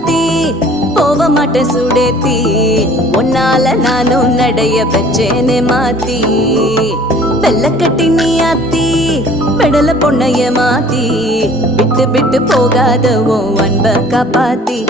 பாத்தி போக மாட்டேன் சுடேத்தி உன்னால நானும் நடைய பெற்றேனே மாத்தி வெள்ளக்கட்டி நீ ஆத்தி பெடல பொண்ணைய மாத்தி விட்டு விட்டு போகாத உன் அன்ப காப்பாத்தி